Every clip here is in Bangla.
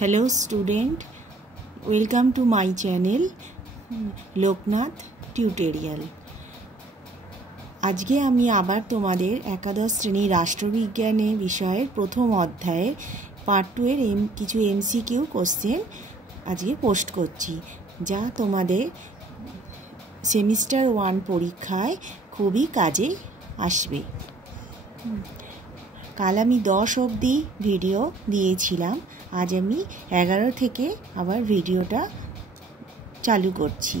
Hello student, welcome to my channel Loknath tutorial. আজকে আমি আবার তোমাদের একাদশ শ্রেণীর রাষ্ট্রবিজ্ঞানে বিষয়ের প্রথম অধ্যায়ের পার্ট 2 এর কিছু এমসিকিউ কোশ্চেন আজকে পোস্ট করছি, যা তোমাদের সেমিস্টার 1 পরীক্ষায় খুবই কাজে আসবে। কাল আমি 10 অবধি ভিডিও দিয়েছিলাম, আজ আমি 11 থেকে আবার ভিডিওটা চালু করছি।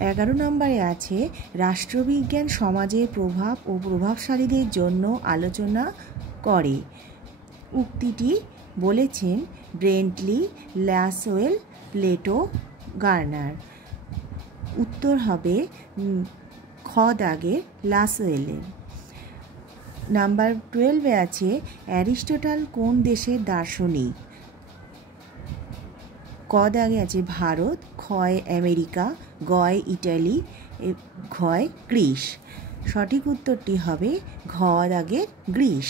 11 নম্বরে আছে রাষ্ট্রবিজ্ঞান সমাজের প্রভাব ও প্রভাবশালীদের জন্য আলোচনা করে। উক্তিটি বলেছেন ব্রেন্টলি, লাসওয়েল, প্লেটো, গার্নার। উত্তর হবে খ দাগের লাসওয়েলের। নাম্বার 12-এ আছে অ্যারিস্টটল কোন দেশের দার্শনিক? ক দাগে আছে ভারত, ক্ষয় আমেরিকা, গয় ইটালি, ঘয় গ্রিস। সঠিক উত্তরটি হবে ঘ দাগের গ্রিস।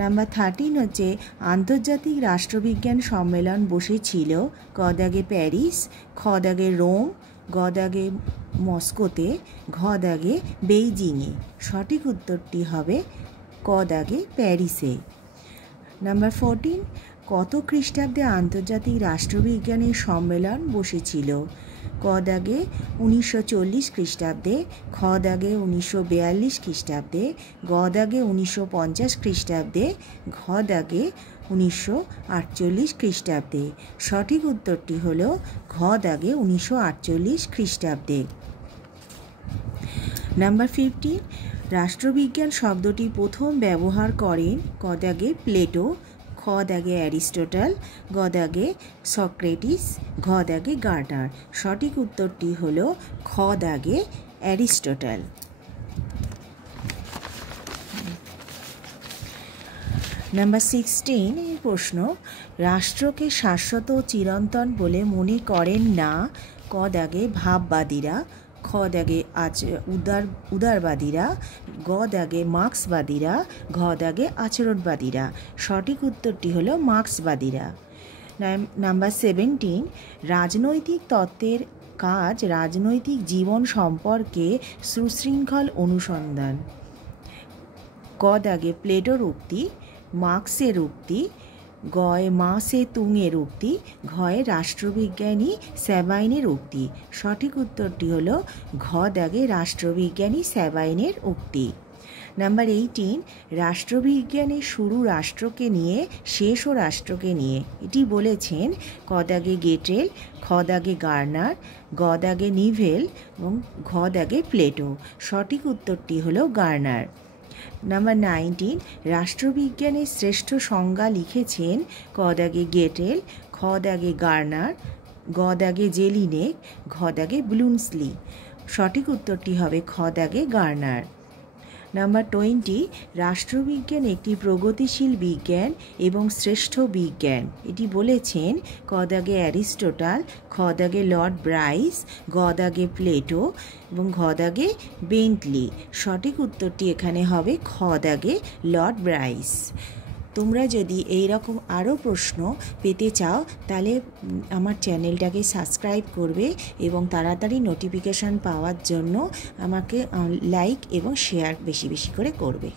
নাম্বার 13 হচ্ছে আন্তর্জাতিক রাষ্ট্রবিজ্ঞান সম্মেলন বসেছিল ক দাগে প্যারিস, খ দাগে রোম, গ দাগে মস্কোতে, ঘ দাগে বেইজিংয়ে। সঠিক উত্তরটি হবে ক দাগে প্যারিসে। নাম্বার 14 কত খ্রিস্টাব্দে আন্তর্জাতিক রাষ্ট্রবিজ্ঞানের সম্মেলন বসেছিল? ক দাগে 1940 খ্রিস্টাব্দে, খ দাগে 1942 খ্রিস্টাব্দে, গ দাগে 1950 খ্রিস্টাব্দে, ঘ দাগে 1948 খ্রিস্টাব্দে। সঠিক উত্তরটি হল ঘ দাগে 1948 খ্রিস্টাব্দে। নাম্বার 15 রাষ্ট্রবিজ্ঞান শব্দটি প্রথম ব্যবহার করেন ক দাগে প্লেটো, খ দাগে অ্যারিস্টটল, গ দাগে সক্রেটিস, ঘ দাগে গার্নার। সঠিক উত্তরটি হল খ দাগে অ্যারিস্টটল। নাম্বার 16 এর প্রশ্ন রাষ্ট্রকে শাশ্বত চিরন্তন বলে মনে করেন না ক দাগে ভাববাদীরা, খ দাগে উদারবাদীরা, গ দাগে মার্ক্সবাদীরা, ঘ দাগে আচরণবাদীরা। সঠিক উত্তরটি হলো মার্ক্সবাদীরা। নাম্বার 17 রাজনৈতিক তত্ত্বের কাজ রাজনৈতিক জীবন সম্পর্কে সুশৃঙ্খল অনুসন্ধান। ক দাগে প্লেটোর উক্তি, মার্ক্সের উক্তি, গয় মা সে তুংয়ের উক্তি, ঘয়ে রাষ্ট্রবিজ্ঞানী স্যাবাইনের উক্তি। সঠিক উত্তরটি হল ঘ দাগে রাষ্ট্রবিজ্ঞানী স্যাবাইনের উক্তি। নাম্বার 18 রাষ্ট্রবিজ্ঞানের শুরু রাষ্ট্রকে নিয়ে, শেষও রাষ্ট্রকে নিয়ে। এটি বলেছেন ক দাগে গেটেল, খ দাগে গার্নার, গ দাগে নিভেল এবং ঘ দাগে প্লেটো। সঠিক উত্তরটি হল গার্নার। নাম্বার 19 রাষ্ট্রবিজ্ঞানের শ্রেষ্ঠ সংজ্ঞা লিখেছেন ক দাগে গেটেল, খ দাগে গার্নার, গ দাগে জেলিনেক, ঘ দাগে ব্লুমসলি। সঠিক উত্তরটি হবে খ দাগে গার্নার। নাম্বার 20 রাষ্ট্রবিজ্ঞান একটি প্রগতিশীল বিজ্ঞান এবং শ্রেষ্ঠ বিজ্ঞান। এটি বলেছেন ক দাগে অ্যারিস্টটল, খ দাগে লর্ড ব্রাইস, গ দাগে প্লেটো এবং ঘ দাগে বেন্টলি। সঠিক উত্তরটি এখানে হবে খ দাগে লর্ড ব্রাইস। তোমরা যদি এই রকম আরও প্রশ্ন পেতে চাও তাহলে আমার চ্যানেলটাকে সাবস্ক্রাইব করবে এবং তাড়াতাড়ি নোটিফিকেশান পাওয়ার জন্য আমাকে লাইক এবং শেয়ার বেশি বেশি করে করবে।